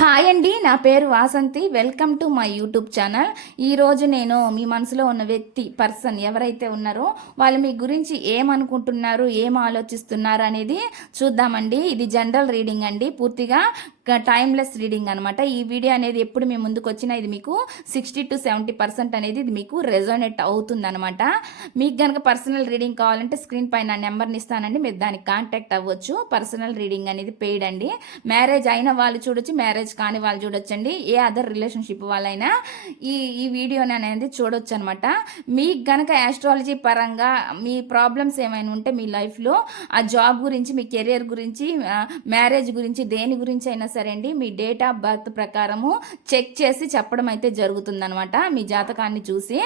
Hi అండి నా పేరు Vasanthi. Welcome to my YouTube channel. ఈరోజు నేను మీ మనసులో ఉన్న వ్యక్తి పర్సన్ ఎవరైతే ఉన్నారో వాళ్ళు మీ గురించి ఏమనుకుంటున్నారు ఏం ఆలోచిస్తున్నారు అనేది చూద్దామండి. ఇది జనరల్ రీడింగ్ అండి. పూర్తిగా టైమ్లెస్ రీడింగ్ అనమాట ఈ వీడియో అనేది ఎప్పుడు మీ ముందుకు వచ్చినా ఇది మీకు సిక్స్టీ టు సెవెంటీ పర్సెంట్ అనేది ఇది మీకు రెజోనేట్ అవుతుంది అనమాట మీకు కనుక పర్సనల్ రీడింగ్ కావాలంటే స్క్రీన్ పైన నెంబర్ని ఇస్తానండి. మీరు దానికి కాంటాక్ట్ అవ్వచ్చు. పర్సనల్ రీడింగ్ అనేది పెయిడ్ అండి. మ్యారేజ్ అయిన వాళ్ళు చూడొచ్చు మ్యారేజ్ కాని వాళ్ళు చూడొచ్చండి. ఏ అదర్ రిలేషన్షిప్ వాళ్ళైనా ఈ ఈ వీడియోని అనేది చూడొచ్చు అనమాట మీకు గనక యాస్ట్రాలజీ పరంగా మీ ప్రాబ్లమ్స్ ఏమైనా ఉంటే మీ లైఫ్లో ఆ జాబ్ గురించి మీ కెరియర్ గురించి మ్యారేజ్ గురించి దేని గురించి అయినా సరే అండి మీ డేట్ ఆఫ్ బర్త్ ప్రకారము చెక్ చేసి చెప్పడం అయితే జరుగుతుందనమాట. మీ జాతకాన్ని చూసి.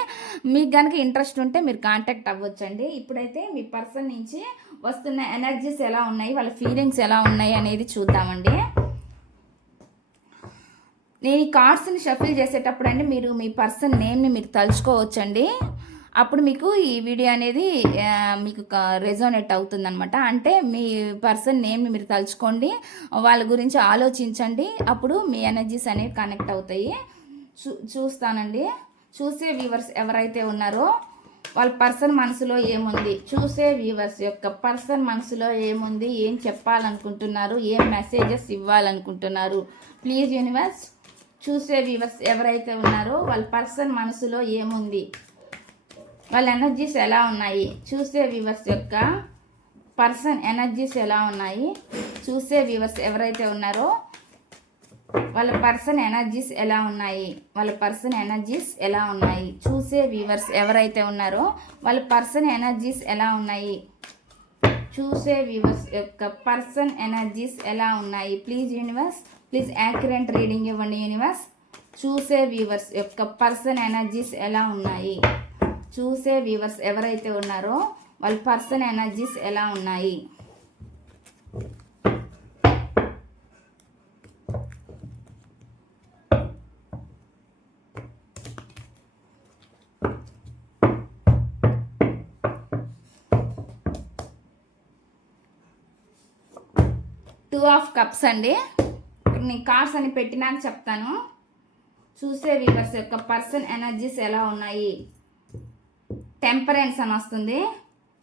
మీకు కనుక ఇంట్రెస్ట్ ఉంటే మీరు కాంటాక్ట్ అవ్వచ్చండి. ఇప్పుడైతే మీ పర్సన్ నుంచి వస్తున్న ఎనర్జీస్ ఎలా ఉన్నాయి? వాళ్ళ ఫీలింగ్స్ ఎలా ఉన్నాయి అనేది చూద్దామండి. నేను ఈ కార్డ్స్ని షఫిల్ చేసేటప్పుడు అండి మీరు మీ పర్సన్ నేమ్ని మీరు తలుచుకోవచ్చండి. అప్పుడు మీకు ఈ వీడియో అనేది మీకు రెజోనేట్ అవుతుంది అనమాట అంటే మీ పర్సన్ నేమ్ని మీరు తలుచుకోండి వాళ్ళ గురించి ఆలోచించండి అప్పుడు మీ ఎనర్జీస్ అనేవి కనెక్ట్ అవుతాయి. చూ చూస్తానండి. చూసే వ్యూవర్స్ ఎవరైతే ఉన్నారో వాళ్ళ పర్సన్ మనసులో ఏముంది? చూసే వ్యూవర్స్ యొక్క పర్సన్ మనసులో ఏముంది? ఏం చెప్పాలనుకుంటున్నారు? ఏం మెసేజెస్ ఇవ్వాలనుకుంటున్నారు? ప్లీజ్ యూనివర్స్ చూసే వ్యూవర్స్ ఎవరైతే ఉన్నారో వాళ్ళ పర్సన్ మనసులో ఏముంది? వాళ్ళ ఎనర్జీస్ ఎలా ఉన్నాయి? చూసే వ్యూవర్స్ యొక్క పర్సన్ ఎనర్జీస్ ఎలా ఉన్నాయి? చూసే వ్యూవర్స్ ఎవరైతే ఉన్నారో వాళ్ళ పర్సన్ ఎనర్జీస్ ఎలా ఉన్నాయి? వాళ్ళ పర్సన్ ఎనర్జీస్ ఎలా ఉన్నాయి? చూసే వ్యూవర్స్ ఎవరైతే ఉన్నారో వాళ్ళ పర్సన్ ఎనర్జీస్ ఎలా ఉన్నాయి? చూసే వ్యూవర్స్ యొక్క పర్సన్ ఎనర్జీస్ ఎలా ఉన్నాయి? Please universe please accurate reading ఇవ్వండి యూనివర్స్ చూసే వ్యూవర్స్ యొక్క పర్సన్ ఎనర్జీస్ ఎలా ఉన్నాయి? చూసే వ్యూవర్స్ ఎవరైతే ఉన్నారో వాళ్ళ పర్సన్ ఎనర్జీస్ ఎలా ఉన్నాయి? టూ ఆఫ్ కప్స్ అండి. నేను కార్డ్స్ అని పెట్టినాక చెప్తాను. చూసే వీవర్స్ యొక్క పర్సన్ ఎనర్జీస్ ఎలా ఉన్నాయి? టెంపరెన్స్ అని వస్తుంది.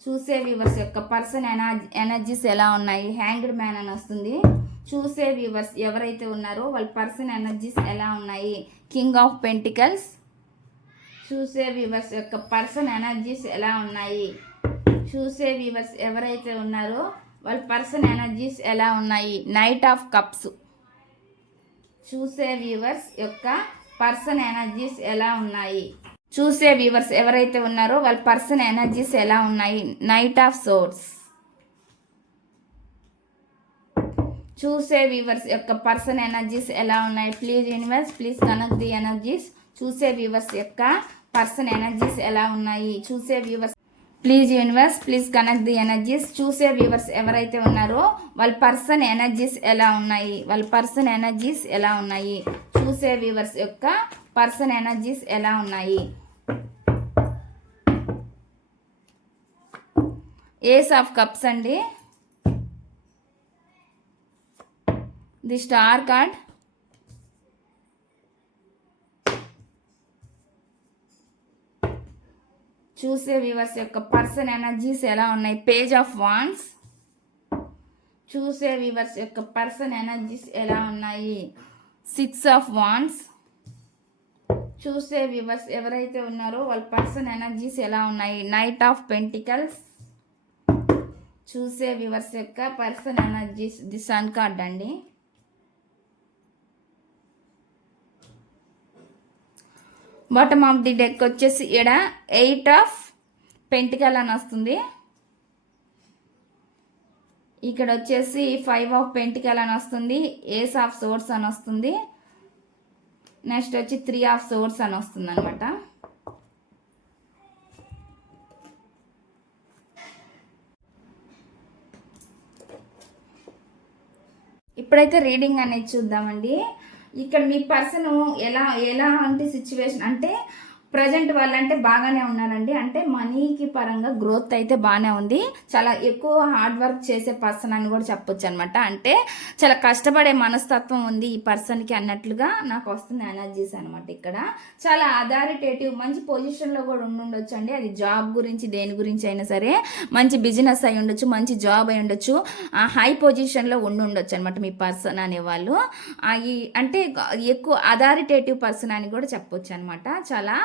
చూసే వ్యూవర్స్ యొక్క పర్సన్ ఎనర్జీస్ ఎలా ఉన్నాయి? హ్యాంగ్డ్ మ్యాన్ అని వస్తుంది. చూసే వ్యూవర్స్ ఎవరైతే ఉన్నారో వాళ్ళ పర్సన్ ఎనర్జీస్ ఎలా ఉన్నాయి? King of pentacles. చూసే వ్యూవర్స్ యొక్క పర్సన్ ఎనర్జీస్ ఎలా ఉన్నాయి? చూసే వ్యూవర్స్ ఎవరైతే ఉన్నారో వాళ్ళ పర్సన్ ఎనర్జీస్ ఎలా ఉన్నాయి? Knight of cups. చూసే వ్యూవర్స్ యొక్క పర్సన్ ఎనర్జీస్ ఎలా ఉన్నాయి? చూసే వ్యూవర్స్ ఎవరైతే ఉన్నారో వాళ్ళ పర్సన్ ఎనర్జీస్ ఎలా ఉన్నాయి? నైట్ ఆఫ్ సోర్స్ చూసే వ్యూవర్స్ యొక్క పర్సన్ ఎనర్జీస్ ఎలా ఉన్నాయి? Please universe please connect the energies చూసే వ్యూవర్స్ యొక్క పర్సన్ ఎనర్జీస్ ఎలా ఉన్నాయి? చూసే viewers please universe please connect the energies చూసే వ్యూవర్స్ ఎవరైతే ఉన్నారో వాళ్ళ పర్సన్ ఎనర్జీస్ ఎలా ఉన్నాయి? వాళ్ళ పర్సన్ ఎనర్జీస్ ఎలా ఉన్నాయి? చూసే వ్యూవర్స్ యొక్క పర్సన్ ఎనర్జీస్ ఎలా ఉన్నాయి? ఏస్ ఆఫ్ కప్స్ అండి. ది స్టార్ కార్డ్ చూసే వ్యూవర్స్ యొక్క పర్సన్ ఎనర్జీస్ ఎలా ఉన్నాయి? పేజ్ ఆఫ్ వాన్స్ చూసే వ్యూవర్స్ యొక్క పర్సన్ ఎనర్జీస్ ఎలా ఉన్నాయి? సిక్స్ ఆఫ్ వాన్స్ చూసే వ్యూవర్స్ ఎవరైతే ఉన్నారో వాళ్ళ పర్సన్ ఎనర్జీస్ ఎలా ఉన్నాయి? నైట్ ఆఫ్ పెంటికల్స్ చూసే వ్యూవర్స్ యొక్క person energies the sun card అండి. బాటమ్ ఆఫ్ ది డెక్ వచ్చేసి ఇక్కడ ఎయిట్ ఆఫ్ పెంటికల్ అని వస్తుంది. ఇక్కడ వచ్చేసి ఫైవ్ ఆఫ్ పెంటికల్ అని వస్తుంది. ఏస్ ఆఫ్ సోర్స్ అని వస్తుంది. నెక్స్ట్ వచ్చి త్రీ ఆఫ్ సోర్స్ అని వస్తుంది అనమాట ఇప్పుడైతే రీడింగ్ అనేది చూద్దామండి. ఇక్కడ మీ పర్సన్ ఎలా ఎలా అంటే సిచ్యువేషన్ అంటే ప్రజెంట్ వాళ్ళంటే బాగానే ఉన్నారండి. అంటే మనీకి పరంగా గ్రోత్ అయితే బాగానే ఉంది. చాలా ఎక్కువ హార్డ్ వర్క్ చేసే పర్సన్ అని కూడా చెప్పొచ్చు అనమాట అంటే చాలా కష్టపడే మనస్తత్వం ఉంది ఈ పర్సన్కి అన్నట్లుగా నాకు వస్తుంది ఎనర్జీస్ అనమాట ఇక్కడ. చాలా అథారిటేటివ్ మంచి పొజిషన్లో కూడా ఉండుండొచ్చు అండి అది జాబ్ గురించి దేని గురించి అయినా సరే మంచి బిజినెస్ అయి ఉండొచ్చు మంచి జాబ్ అయి ఉండొచ్చు. హై పొజిషన్లో ఉండి ఉండొచ్చు అనమాట మీ పర్సన్ అనేవాళ్ళు. ఈ అంటే ఎక్కువ అథారిటేటివ్ పర్సన్ అని కూడా చెప్పొచ్చు అనమాట చాలా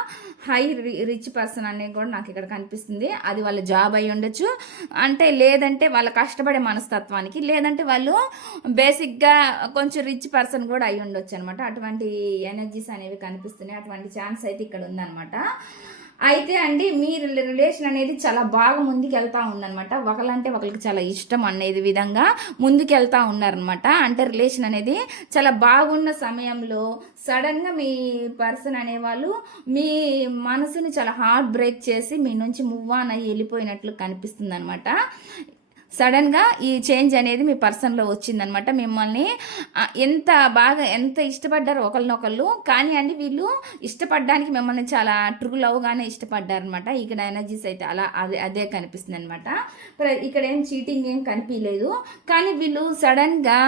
హై రిచ్ పర్సన్ అనేది కూడా నాకు ఇక్కడ కనిపిస్తుంది. అది వాళ్ళ జాబ్ అయి ఉండొచ్చు. అంటే లేదంటే వాళ్ళ కష్టపడే మనస్తత్వానికి లేదంటే వాళ్ళు బేసిక్గా కొంచెం రిచ్ పర్సన్ కూడా అయి ఉండొచ్చు అనమాట. అటువంటి ఎనర్జీస్ అనేవి కనిపిస్తున్నాయి. అటువంటి ఛాన్స్ అయితే ఇక్కడ ఉందన్నమాట అయితే అండి మీ రిలేషన్ అనేది చాలా బాగా ముందుకెళ్తా ఉందనమాట ఒకళ్ళంటే ఒకరికి చాలా ఇష్టం అనేది విధంగా ముందుకెళ్తా ఉన్నారనమాట అంటే రిలేషన్ అనేది చాలా బాగున్న సమయంలో సడన్గా మీ పర్సన్ అనేవాళ్ళు మీ మనసుని చాలా హార్ట్ బ్రేక్ చేసి మీ నుంచి మూవ్ ఆన్ అయ్యి వెళ్ళిపోయినట్లు కనిపిస్తుంది అనమాట సడన్గా ఈ చేంజ్ అనేది మీ పర్సన్లో వచ్చిందనమాట. మిమ్మల్ని ఎంత బాగా ఎంత ఇష్టపడ్డారు ఒకరినొకళ్ళు కానీ అండి వీళ్ళు ఇష్టపడడానికి మిమ్మల్ని చాలా ట్రూ లవ్గానే ఇష్టపడ్డారనమాట. ఇక్కడ ఎనర్జీస్ అయితే అలా అదే అదే కనిపిస్తుంది అనమాట ఇక్కడ ఏం చీటింగ్ ఏం కనిపించలేదు కానీ వీళ్ళు సడన్గా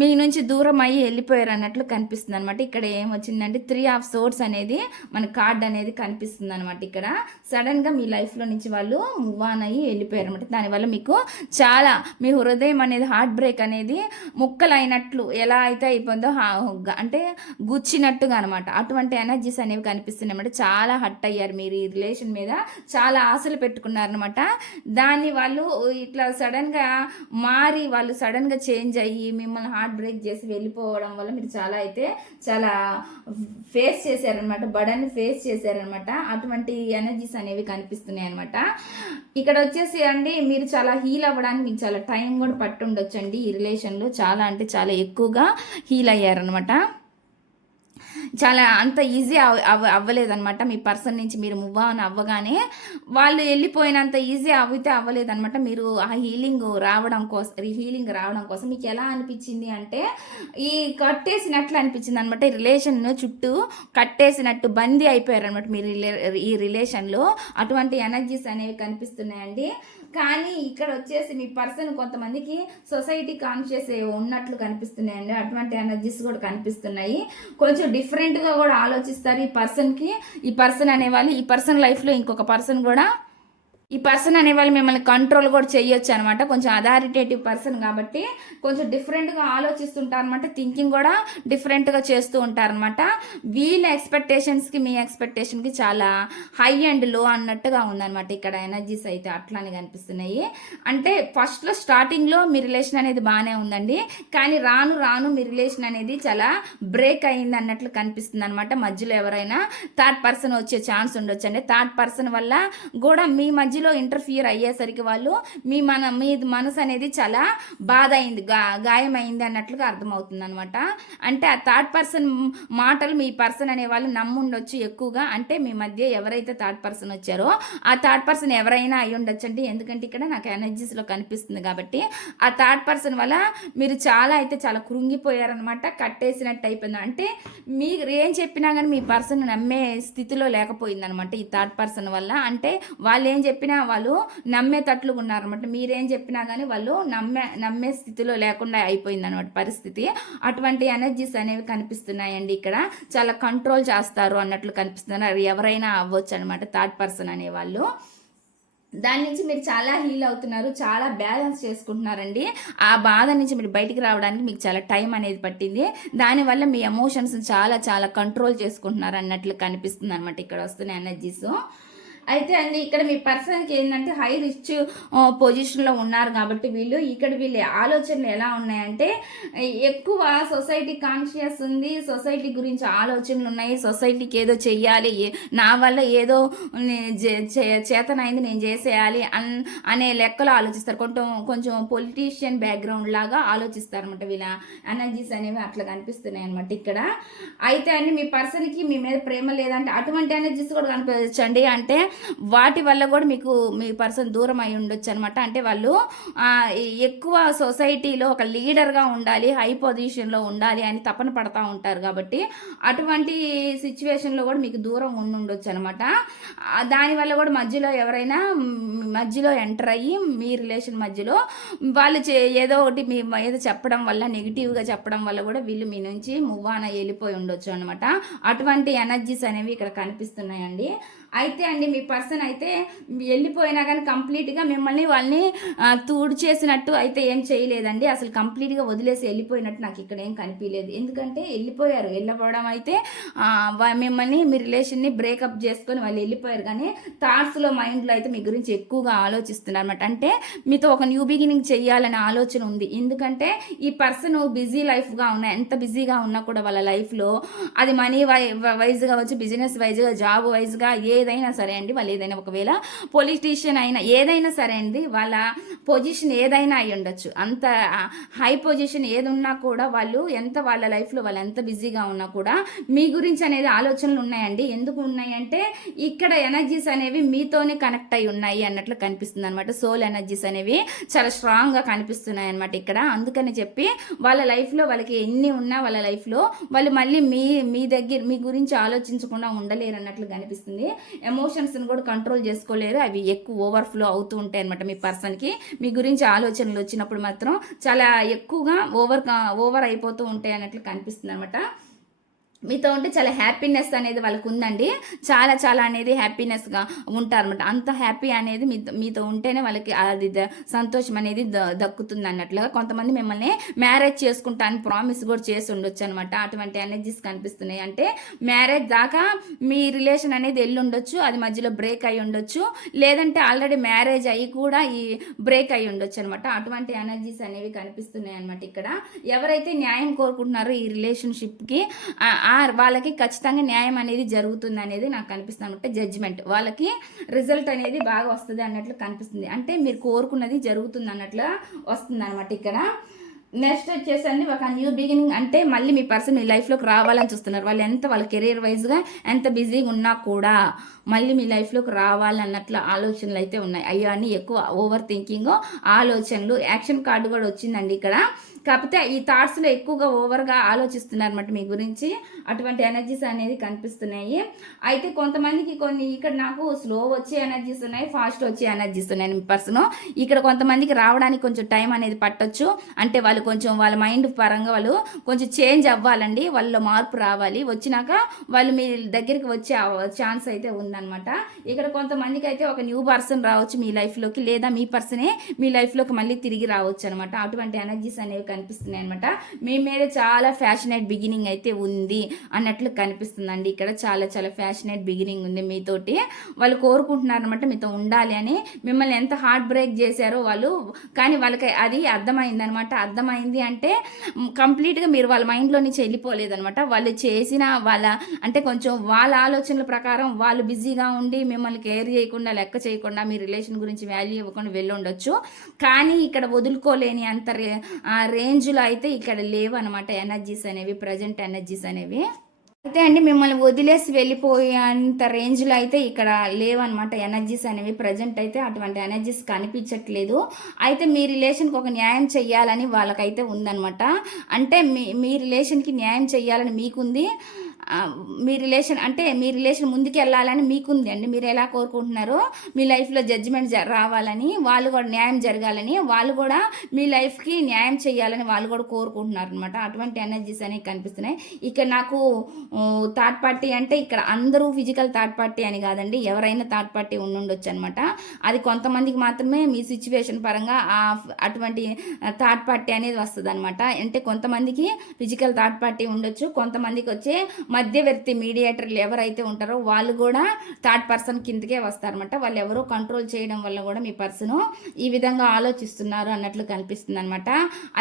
మీ నుంచి దూరం అయ్యి వెళ్ళిపోయారు అన్నట్లు కనిపిస్తుంది అనమాట ఇక్కడ ఏం వచ్చిందంటే త్రీ ఆఫ్ సోర్స్ అనేది మన కార్డ్ అనేది కనిపిస్తుంది అనమాట ఇక్కడ. సడన్గా మీ లైఫ్లో నుంచి వాళ్ళు మూవ్ ఆన్ అయ్యి వెళ్ళిపోయారు అనమాట దానివల్ల మీకు చాలా మీ హృదయం అనేది హార్ట్ బ్రేక్ అనేది ముక్కలైనట్లు ఎలా అయితే అయిపోయిందో అంటే గుచ్చినట్టుగా అనమాట అటువంటి ఎనర్జీస్ అనేవి కనిపిస్తున్నాయి అనమాట చాలా హట్ అయ్యారు మీరు ఈ రిలేషన్ మీద. చాలా ఆశలు పెట్టుకున్నారనమాట దాన్ని వాళ్ళు ఇట్లా సడన్గా మారి వాళ్ళు సడన్గా చేంజ్ అయ్యి మిమ్మల్ని హార్ట్ బ్రేక్ చేసి వెళ్ళిపోవడం వల్ల మీరు చాలా అయితే చాలా ఫేస్ చేశారనమాట బడన్ని ఫేస్ చేశారనమాట అటువంటి ఎనర్జీస్ అనేవి కనిపిస్తున్నాయి అనమాట ఇక్కడ వచ్చేసి అండి మీరు చాలా హీల్ అవ్వడానికి మీకు చాలా టైం కూడా పట్టుండొచ్చండి అండి ఈ రిలేషన్లో. చాలా అంటే చాలా ఎక్కువగా హీల్ అయ్యారనమాట చాలా అంత ఈజీ అవ అవ్వలేదనమాట మీ పర్సన్ నుంచి మీరు మూవ్ ఆన్ అవ్వగానే వాళ్ళు వెళ్ళిపోయినంత ఈజీ అవితే అవ్వలేదనమాట మీరు ఆ హీలింగ్ రావడం కోసం హీలింగ్ రావడం కోసం మీకు ఎలా అనిపించింది అంటే ఈ కట్టేసినట్లు అనిపించింది అనమాట ఈ రిలేషన్ చుట్టూ కట్టేసినట్టు బందీ అయిపోయారు అనమాట మీరు రిలే- ఈ రిలేషన్లో. అటువంటి ఎనర్జీస్ అనేవి కనిపిస్తున్నాయండి. కానీ ఇక్కడ వచ్చేసి మీ పర్సన్ కొంతమందికి సొసైటీ కాన్షియస్ ఉన్నట్లు కనిపిస్తున్నాయండి. అటువంటి ఎనర్జీస్ కూడా కనిపిస్తున్నాయి. కొంచెం డిఫరెంట్గా కూడా ఆలోచిస్తారు ఈ పర్సన్కి. ఈ పర్సన్ అనేవాళ్ళు ఈ పర్సన్ లైఫ్లో ఇంకొక పర్సన్ కూడా ఈ పర్సన్ అనేవాళ్ళు మిమ్మల్ని కంట్రోల్ కూడా చేయొచ్చు అనమాట కొంచెం అథారిటేటివ్ పర్సన్ కాబట్టి కొంచెం డిఫరెంట్గా ఆలోచిస్తుంటారనమాట థింకింగ్ కూడా డిఫరెంట్గా చేస్తూ ఉంటారనమాట వీళ్ళ ఎక్స్పెక్టేషన్స్కి మీ ఎక్స్పెక్టేషన్కి చాలా హై అండ్లో అన్నట్టుగా ఉందన్నమాట ఇక్కడ ఎనర్జీస్ అయితే అట్లానే కనిపిస్తున్నాయి. అంటే ఫస్ట్లో స్టార్టింగ్లో మీ రిలేషన్ అనేది బాగానే ఉందండి. కానీ రాను రాను మీ రిలేషన్ అనేది చాలా బ్రేక్ అయింది అన్నట్లు కనిపిస్తుంది అనమాట మధ్యలో ఎవరైనా థర్డ్ పర్సన్ వచ్చే ఛాన్స్ ఉండొచ్చు అండి థర్డ్ పర్సన్ వల్ల కూడా మీ మధ్య మధ్యలో ఇంటర్ఫియర్ అయ్యేసరికి వాళ్ళు మీ మన మీ మనసు అనేది చాలా బాధ అయింది గా గాయమైంది అన్నట్లుగా అర్థమవుతుంది అనమాట అంటే ఆ థర్డ్ పర్సన్ మాటలు మీ పర్సన్ అనే వాళ్ళు నమ్ముండొచ్చు ఎక్కువగా. అంటే మీ మధ్య ఎవరైతే థర్డ్ పర్సన్ వచ్చారో ఆ థర్డ్ పర్సన్ ఎవరైనా అయి ఉండొచ్చు అండి ఎందుకంటే ఇక్కడ నాకు ఎనర్జీస్లో కనిపిస్తుంది కాబట్టి ఆ థర్డ్ పర్సన్ వల్ల మీరు చాలా అయితే చాలా కృంగిపోయారనమాట కట్టేసినట్టు అయిపోయింది. అంటే మీరు ఏం చెప్పినా కానీ మీ పర్సన్ నమ్మే స్థితిలో లేకపోయిందనమాట ఈ థర్డ్ పర్సన్ వల్ల. అంటే వాళ్ళు ఏం చెప్పినా వాళ్ళు నమ్మేటట్లు ఉన్నారనమాట మీరేం చెప్పినా కానీ వాళ్ళు నమ్మే నమ్మే స్థితిలో లేకుండా అయిపోయింది అనమాట పరిస్థితి. అటువంటి ఎనర్జీస్ అనేవి కనిపిస్తున్నాయండి ఇక్కడ. చాలా కంట్రోల్ చేస్తారు అన్నట్లు కనిపిస్తున్నారు. ఎవరైనా అవ్వచ్చు అనమాట థర్డ్ పర్సన్ అనేవాళ్ళు. దాని నుంచి మీరు చాలా హీల్ అవుతున్నారు చాలా బ్యాలెన్స్ చేసుకుంటున్నారండి. ఆ బాధ నుంచి మీరు బయటికి రావడానికి మీకు చాలా టైం అనేది పట్టింది. దానివల్ల మీ ఎమోషన్స్ చాలా చాలా కంట్రోల్ చేసుకుంటున్నారు అన్నట్లు కనిపిస్తుంది అనమాట ఇక్కడ వస్తున్న ఎనర్జీస్ అయితే అండి ఇక్కడ మీ పర్సన్కి ఏంటంటే హై రిచ్ పొజిషన్లో ఉన్నారు కాబట్టి వీళ్ళు ఇక్కడ వీళ్ళ ఆలోచనలు ఎలా ఉన్నాయంటే ఎక్కువ సొసైటీ కాన్షియస్ ఉంది సొసైటీ గురించి ఆలోచనలు ఉన్నాయి సొసైటీకి ఏదో చెయ్యాలి నా వల్ల ఏదో చే- చేతనైంది నేను చేసేయాలి అన్ అనే లెక్కలో ఆలోచిస్తారు. కొంచెం కొంచెం పొలిటీషియన్ బ్యాక్గ్రౌండ్ లాగా ఆలోచిస్తారు అనమాట వీళ్ళ ఎనర్జీస్ అనేవి అట్లా కనిపిస్తున్నాయి అనమాట ఇక్కడ. అయితే అండి మీ పర్సన్కి మీ మీద ప్రేమ లేదంటే అటువంటి ఎనర్జీస్ కూడా కనిపించండి అంటే వాటి వల్ల కూడా మీకు మీ పర్సన్ దూరం అయి ఉండొచ్చు అనమాట అంటే వాళ్ళు ఎక్కువ సొసైటీలో ఒక లీడర్గా ఉండాలి హై పొజిషన్లో ఉండాలి అని తపన పడతా ఉంటారు కాబట్టి అటువంటి సిచ్యువేషన్లో కూడా మీకు దూరం ఉండి ఉండొచ్చు అనమాట దానివల్ల కూడా మధ్యలో ఎవరైనా మధ్యలో ఎంటర్ అయ్యి మీ రిలేషన్ మధ్యలో వాళ్ళు చే ఏదో ఒకటి మీ ఏదో చెప్పడం వల్ల నెగిటివ్గా చెప్పడం వల్ల కూడా వీళ్ళు మీ నుంచి మువ్వాన వెళ్ళిపోయి ఉండొచ్చు అనమాట అటువంటి ఎనర్జీస్ అనేవి ఇక్కడ కనిపిస్తున్నాయండి. అయితే అండి మీ పర్సన్ అయితే వెళ్ళిపోయినా కానీ కంప్లీట్గా మిమ్మల్ని వాళ్ళని తూడు చేసినట్టు అయితే ఏం చేయలేదండి. అసలు కంప్లీట్గా వదిలేసి వెళ్ళిపోయినట్టు నాకు ఇక్కడ ఏం కనిపించలేదు ఎందుకంటే వెళ్ళిపోయారు. వెళ్ళిపోవడం అయితే మిమ్మల్ని మీ రిలేషన్ని బ్రేకప్ చేసుకొని వాళ్ళు వెళ్ళిపోయారు. కానీ థాట్స్లో మైండ్లో అయితే మీ గురించి ఎక్కువగా ఆలోచిస్తున్నారు అనమాట అంటే మీతో ఒక న్యూ బిగినింగ్ చేయాలనే ఆలోచన ఉంది. ఎందుకంటే ఈ పర్సన్ బిజీ లైఫ్గా ఉన్న ఎంత బిజీగా ఉన్నా కూడా వాళ్ళ లైఫ్లో అది మనీ వై వైజ్గా వచ్చి బిజినెస్ వైజ్గా జాబ్ వైజ్గా ఏ ఏదైనా సరే అండి వాళ్ళు ఏదైనా ఒకవేళ పొలిటీషియన్ అయినా ఏదైనా సరే అండి వాళ్ళ పొజిషన్ ఏదైనా అయి ఉండొచ్చు. అంత హై పొజిషన్ ఏది ఉన్నా కూడా వాళ్ళు ఎంత వాళ్ళ లైఫ్లో వాళ్ళు ఎంత బిజీగా ఉన్నా కూడా మీ గురించి అనేది ఆలోచనలు ఉన్నాయండి. ఎందుకు ఉన్నాయంటే ఇక్కడ ఎనర్జీస్ అనేవి మీతోనే కనెక్ట్ అయి ఉన్నాయి అన్నట్లు కనిపిస్తుంది అనమాట సోల్ ఎనర్జీస్ అనేవి చాలా స్ట్రాంగ్గా కనిపిస్తున్నాయి అనమాట ఇక్కడ. అందుకని చెప్పి వాళ్ళ లైఫ్లో వాళ్ళకి ఎన్ని ఉన్నా వాళ్ళ లైఫ్లో వాళ్ళు మళ్ళీ మీ మీ దగ్గర మీ గురించి ఆలోచించకుండా ఉండలేరు అన్నట్లు కనిపిస్తుంది. ఎమోషన్స్ని కూడా కంట్రోల్ చేసుకోలేరు. అవి ఎక్కువ ఓవర్ఫ్లో అవుతూ ఉంటాయి అనమాట మీ పర్సన్కి మీ గురించి ఆలోచనలు వచ్చినప్పుడు మాత్రం చాలా ఎక్కువగా ఓవర్ ఓవర్ అయిపోతూ ఉంటాయి అన్నట్లు కనిపిస్తుంది అనమాట మీతో ఉంటే చాలా హ్యాపీనెస్ అనేది వాళ్ళకు ఉందండి చాలా చాలా అనేది హ్యాపీనెస్గా ఉంటారనమాట అంత హ్యాపీ అనేది మీతో మీతో ఉంటేనే వాళ్ళకి అది ద- సంతోషం అనేది ద దక్కుతుంది అన్నట్లుగా కొంతమంది మిమ్మల్ని మ్యారేజ్ చేసుకుంటా అని ప్రామిస్ కూడా చేసి ఉండొచ్చు అనమాట అటువంటి ఎనర్జీస్ కనిపిస్తున్నాయి. అంటే మ్యారేజ్ దాకా మీ రిలేషన్ అనేది వెళ్ళి ఉండొచ్చు అది మధ్యలో బ్రేక్ అయి ఉండొచ్చు. లేదంటే ఆల్రెడీ మ్యారేజ్ అయ్యి కూడా ఈ బ్రేక్ అయి ఉండొచ్చు అనమాట అటువంటి ఎనర్జీస్ అనేవి కనిపిస్తున్నాయి అనమాట ఇక్కడ. ఎవరైతే న్యాయం కోరుకుంటున్నారో ఈ రిలేషన్షిప్కి వాళ్ళకి ఖచ్చితంగా న్యాయం అనేది జరుగుతుంది అనేది నాకు కనిపిస్తుంది అనమాట జడ్జిమెంట్ వాళ్ళకి రిజల్ట్ అనేది బాగా వస్తుంది అన్నట్లు కనిపిస్తుంది. అంటే మీరు కోరుకున్నది జరుగుతుంది అన్నట్లు వస్తుంది అనమాట ఇక్కడ. నెక్స్ట్ వచ్చేసండి ఒక న్యూ బిగినింగ్ అంటే మళ్ళీ మీ పర్సన్ మీ లైఫ్లోకి రావాలని చూస్తున్నారు. వాళ్ళు ఎంత వాళ్ళ కెరీర్ వైజ్గా ఎంత బిజీగా ఉన్నా కూడా మళ్ళీ మీ లైఫ్లోకి రావాలన్నట్లు ఆలోచనలు అయితే ఉన్నాయి. అయ్యో అని ఎక్కువ ఓవర్ థింకింగ్ ఆలోచనలు యాక్షన్ కార్డు కూడా వచ్చిందండి ఇక్కడ. కాకపోతే ఈ థాట్స్లో ఎక్కువగా ఓవర్గా ఆలోచిస్తున్నారు అనమాట మీ గురించి. అటువంటి ఎనర్జీస్ అనేది కనిపిస్తున్నాయి. అయితే కొంతమందికి కొన్ని ఇక్కడ నాకు స్లో వచ్చే ఎనర్జీస్ ఉన్నాయి ఫాస్ట్ వచ్చే ఎనర్జీస్ ఉన్నాయి మీ పర్సన్ ఇక్కడ కొంతమందికి రావడానికి కొంచెం టైం అనేది పట్టొచ్చు. అంటే వాళ్ళు కొంచెం వాళ్ళ మైండ్ పరంగా వాళ్ళు కొంచెం చేంజ్ అవ్వాలండి. వాళ్ళలో మార్పు రావాలి. వచ్చినాక వాళ్ళు మీ దగ్గరికి వచ్చే ఛాన్స్ అయితే ఉందన్నమాట. ఇక్కడ కొంతమందికి అయితే ఒక న్యూ పర్సన్ రావచ్చు మీ లైఫ్లోకి లేదా మీ పర్సనే మీ లైఫ్లోకి మళ్ళీ తిరిగి రావచ్చు అనమాట అటువంటి ఎనర్జీస్ అనేవి కనిపిస్తున్నాయి అనమాట మీ మీద చాలా ఫ్యాషనేట్ బిగినింగ్ అయితే ఉంది అన్నట్లు కనిపిస్తుందండి. ఇక్కడ చాలా చాలా ఫ్యాషనేట్ బిగినింగ్ ఉంది మీతోటి. వాళ్ళు కోరుకుంటున్నారు అనమాట మీతో ఉండాలి అని. మిమ్మల్ని ఎంత హార్ట్ బ్రేక్ చేశారో వాళ్ళు. కానీ వాళ్ళకి అది అర్థమైంది అనమాట అర్థమైంది అంటే కంప్లీట్గా మీరు వాళ్ళ మైండ్లో నుంచి వెళ్ళిపోలేదనమాట వాళ్ళు చేసిన వాళ్ళ అంటే కొంచెం వాళ్ళ ఆలోచనల ప్రకారం వాళ్ళు బిజీగా ఉండి మిమ్మల్ని కేర్ చేయకుండా లెక్క చేయకుండా మీ రిలేషన్ గురించి వాల్యూ ఇవ్వకుండా వెళ్ళి ఉండొచ్చు. కానీ ఇక్కడ వదులుకోలేని అంత రే రేంజ్లో అయితే ఇక్కడ లేవు అనమాట ఎనర్జీస్ అనేవి ప్రజెంట్ ఎనర్జీస్ అనేవి. అయితే అండి మిమ్మల్ని వదిలేసి వెళ్ళిపోయేంత రేంజ్లో అయితే ఇక్కడ లేవన్నమాట ఎనర్జీస్ అనేవి. ప్రజెంట్ అయితే అటువంటి ఎనర్జీస్ కనిపించట్లేదు. అయితే మీ రిలేషన్కి ఒక న్యాయం చెయ్యాలని వాళ్ళకైతే ఉందన్నమాట అంటే మీ మీ రిలేషన్కి న్యాయం చెయ్యాలని మీకుంది. మీ రిలేషన్ అంటే మీ రిలేషన్ ముందుకు వెళ్ళాలని మీకుంది అండి. మీరు ఎలా కోరుకుంటున్నారో మీ లైఫ్లో జడ్జిమెంట్ జ రావాలని వాళ్ళు కూడా న్యాయం జరగాలని వాళ్ళు కూడా మీ లైఫ్కి న్యాయం చేయాలని వాళ్ళు కూడా కోరుకుంటున్నారు అనమాట అటువంటి ఎనర్జీస్ అనేవి కనిపిస్తున్నాయి. ఇక్కడ నాకు థర్డ్ పార్టీ అంటే ఇక్కడ అందరూ ఫిజికల్ థర్డ్ పార్టీ అని కాదండి. ఎవరైనా థర్డ్ పార్టీ ఉండుండొచ్చు అనమాట అది కొంతమందికి మాత్రమే మీ సిచ్యువేషన్ పరంగా ఆ అటువంటి థర్డ్ పార్టీ అనేది వస్తుంది అనమాట అంటే కొంతమందికి ఫిజికల్ థర్డ్ పార్టీ ఉండొచ్చు. కొంతమందికి వచ్చే మధ్యవర్తి మీడియేటర్లు ఎవరైతే ఉంటారో వాళ్ళు కూడా థర్డ్ పర్సన్ కిందకే వస్తారనమాట వాళ్ళు ఎవరో కంట్రోల్ చేయడం వల్ల కూడా మీ పర్సన్ ఈ విధంగా ఆలోచిస్తున్నారు అన్నట్లు కనిపిస్తుంది అనమాట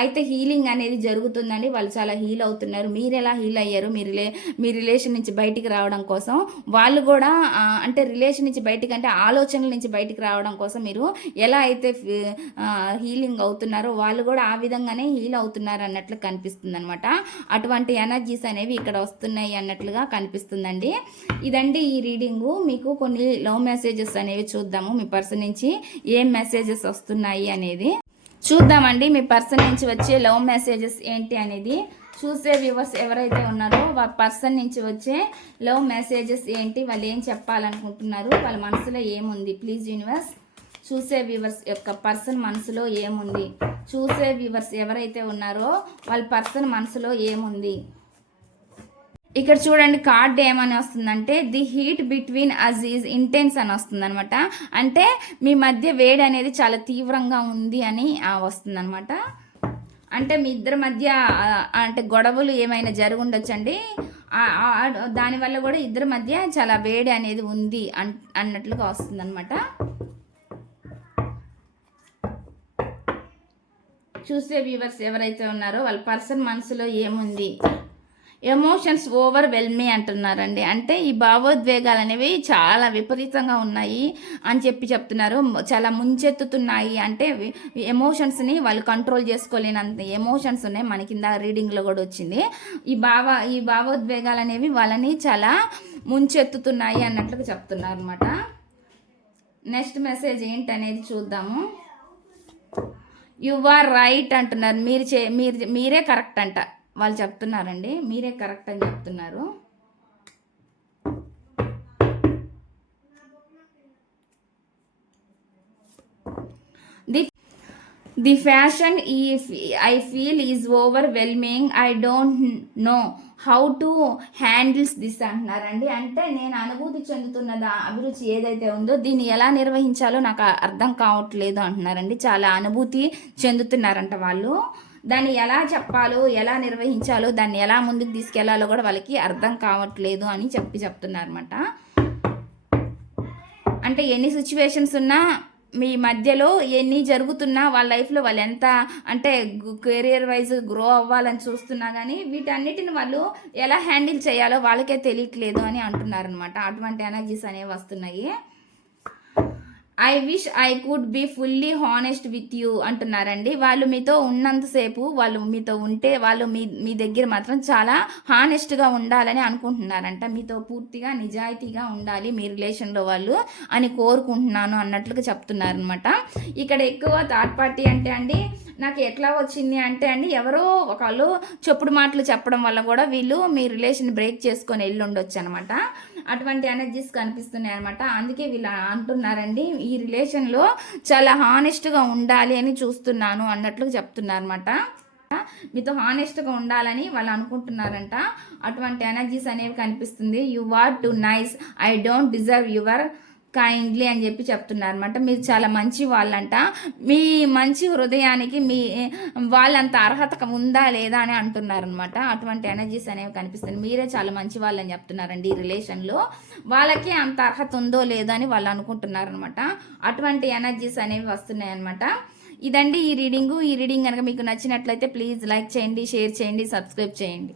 అయితే హీలింగ్ అనేది జరుగుతుందని వాళ్ళు చాలా హీల్ అవుతున్నారు. మీరు ఎలా హీల్ అయ్యారు? మీ రిలే మీ రిలేషన్ నుంచి బయటికి రావడం కోసం వాళ్ళు కూడా అంటే రిలేషన్ నుంచి బయటికి అంటే ఆలోచనల నుంచి బయటికి రావడం కోసం మీరు ఎలా అయితే హీలింగ్ అవుతున్నారో వాళ్ళు కూడా ఆ విధంగానే హీల్ అవుతున్నారు అన్నట్లు కనిపిస్తుంది అనమాట అటువంటి ఎనర్జీస్ అనేవి ఇక్కడ వస్తున్నాయి అన్నట్లుగా కనిపిస్తుందండి. ఇదండి ఈ రీడింగు. మీకు కొన్ని లవ్ మెసేజెస్ అనేవి చూద్దాము. మీ పర్సన్ నుంచి ఏం మెసేజెస్ వస్తున్నాయి అనేది. చూద్దామండి. మీ పర్సన్ నుంచి వచ్చే లవ్ మెసేజెస్ ఏంటి అనేది. చూసే వ్యూవర్స్ ఎవరైతే ఉన్నారో వాళ్ళ పర్సన్ నుంచి వచ్చే లవ్ మెసేజెస్ ఏంటి వాళ్ళు ఏం చెప్పాలనుకుంటున్నారు వాళ్ళ మనసులో ఏముంది? ప్లీజ్ యూనివర్స్ చూసే వ్యూవర్స్ యొక్క పర్సన్ మనసులో ఏముంది? చూసే వ్యూవర్స్ ఎవరైతే ఉన్నారో వాళ్ళ పర్సన్ మనసులో ఏముంది? ఇక్కడ చూడండి కార్డ్ ఏమని వస్తుందంటే the heat between us is intense అని వస్తుంది అనమాట అంటే మీ మధ్య వేడి అనేది చాలా తీవ్రంగా ఉంది అని వస్తుందన్నమాట. అంటే మీ ఇద్దరి మధ్య అంటే గొడవలు ఏమైనా జరుగుండొచ్చండి? దానివల్ల కూడా ఇద్దరి మధ్య చాలా వేడి అనేది ఉంది అన్ అన్నట్లుగా వస్తుంది అనమాట చూసే వ్యూవర్స్ ఎవరైతే ఉన్నారో వాళ్ళ పర్సన్ మనసులో ఏముంది? ఎమోషన్స్ ఓవర్ వెల్మీ అంటున్నారండి. అంటే ఈ భావోద్వేగాలు అనేవి చాలా విపరీతంగా ఉన్నాయి అని చెప్పి చెప్తున్నారు. చాలా ముంచెత్తుతున్నాయి. అంటే ఎమోషన్స్ని వాళ్ళు కంట్రోల్ చేసుకోలేనంత ఎమోషన్స్ ఉన్నాయి. మన కింద రీడింగ్లో కూడా వచ్చింది. ఈ భావ ఈ భావోద్వేగాలు అనేవి వాళ్ళని చాలా ముంచెత్తుతున్నాయి అన్నట్లుగా చెప్తున్నారు అనమాట నెక్స్ట్ మెసేజ్ ఏంటనేది చూద్దాము. యు ఆర్ రైట్ అంటున్నారు. మీరు చే మీరు మీరే కరెక్ట్ అంట. వాళ్ళు చెప్తున్నారండి. మీరే కరెక్ట్ అని చెప్తున్నారు. ది ది ఫ్యాషన్ ఈ I feel is overwhelming I don't know how to handles this అంటున్నారండి. అంటే నేను అనుభూతి చెందుతున్న అభిరుచి ఏదైతే ఉందో దీన్ని ఎలా నిర్వహించాలో నాకు అర్థం కావట్లేదు అంటున్నారండి. చాలా అనుభూతి చెందుతున్నారంట వాళ్ళు. దాన్ని ఎలా చెప్పాలో ఎలా నిర్వహించాలో దాన్ని ఎలా ముందుకు తీసుకెళ్ళాలో కూడా వాళ్ళకి అర్థం కావట్లేదు అని చెప్పి చెప్తున్నారన్నమాట. అంటే ఎన్ని సిచ్యువేషన్స్ ఉన్నా మీ మధ్యలో ఎన్ని జరుగుతున్నా వాళ్ళ లైఫ్లో వాళ్ళు ఎంత అంటే కెరియర్ వైజ్ గ్రో అవ్వాలని చూస్తున్నా కానీ వీటన్నిటిని వాళ్ళు ఎలా హ్యాండిల్ చేయాలో వాళ్ళకే తెలియట్లేదు అని అంటున్నారనమాట అటువంటి ఎనర్జీస్ అనేవి వస్తున్నాయి. I wish I could be fully honest with you అంటున్నారండి. వాళ్ళు మీతో ఉన్నంతసేపు వాళ్ళు మీతో ఉంటే వాళ్ళు మీ మీ దగ్గర మాత్రం చాలా హానెస్ట్గా ఉండాలని అనుకుంటున్నారంట. మీతో పూర్తిగా నిజాయితీగా ఉండాలి మీ రిలేషన్లో వాళ్ళు అని కోరుకుంటున్నాను అన్నట్లుగా చెప్తున్నారనమాట ఇక్కడ ఎక్కువ థర్డ్ పార్టీ అంటే అండి నాకు ఎట్లా వచ్చింది అంటే అండి ఎవరో ఒకళ్ళు చెప్పుడు మాటలు చెప్పడం వల్ల కూడా వీళ్ళు మీ రిలేషన్ బ్రేక్ చేసుకొని వెళ్ళి ఉండొచ్చు అనమాట అటువంటి ఎనర్జీస్ కనిపిస్తున్నాయి అనమాట అందుకే వీళ్ళు అంటున్నారండి ఈ ఈ రిలేషన్లో చాలా హానెస్ట్గా ఉండాలి అని చూస్తున్నాను అన్నట్లు చెప్తున్నారన్నమాట. మీతో హానెస్ట్గా ఉండాలని వాళ్ళు అనుకుంటున్నారంట. అటువంటి ఎనర్జీస్ అనేవి కనిపిస్తుంది. You are too nice. I don't deserve your kindly అని చెప్పి చెప్తున్నారు అనమాట మీరు చాలా మంచి వాళ్ళంట. మీ మంచి హృదయానికి మీ వాళ్ళంత అర్హత ఉందా లేదా అని అంటున్నారనమాట అటువంటి ఎనర్జీస్ అనేవి కనిపిస్తుంది మీరే చాలా మంచి వాళ్ళని చెప్తున్నారండి ఈ రిలేషన్లో వాళ్ళకి అంత అర్హత ఉందో లేదో అని వాళ్ళు అనుకుంటున్నారనమాట అటువంటి ఎనర్జీస్ అనేవి వస్తున్నాయి అనమాట ఇదండి ఈ రీడింగు ఈ రీడింగ్ కనుక మీకు నచ్చినట్లయితే ప్లీజ్ లైక్ చేయండి షేర్ చేయండి సబ్స్క్రైబ్ చేయండి.